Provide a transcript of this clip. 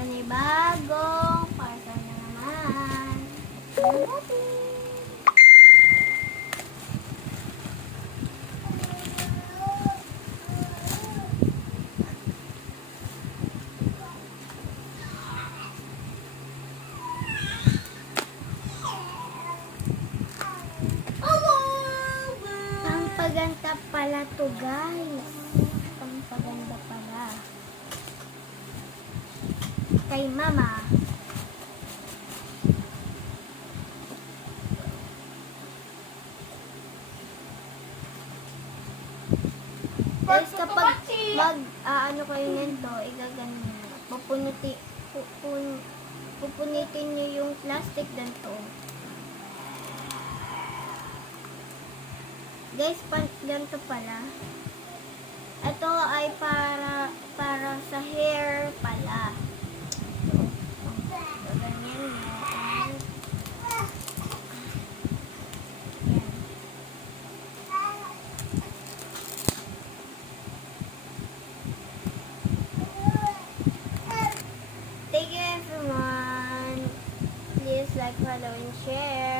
panibagong parcel na naman. Tignan natin. Pampaganda pala to, guys. Pampaganda pala. Kay mama. Guys, kapag ano kayo nito, igaganon. Pupunitin nyo yung plastic dito. Guys, ganito pala. Ito ay para sa hair pala. So, ganyan yan. Thank you everyone. Please like, follow, and share.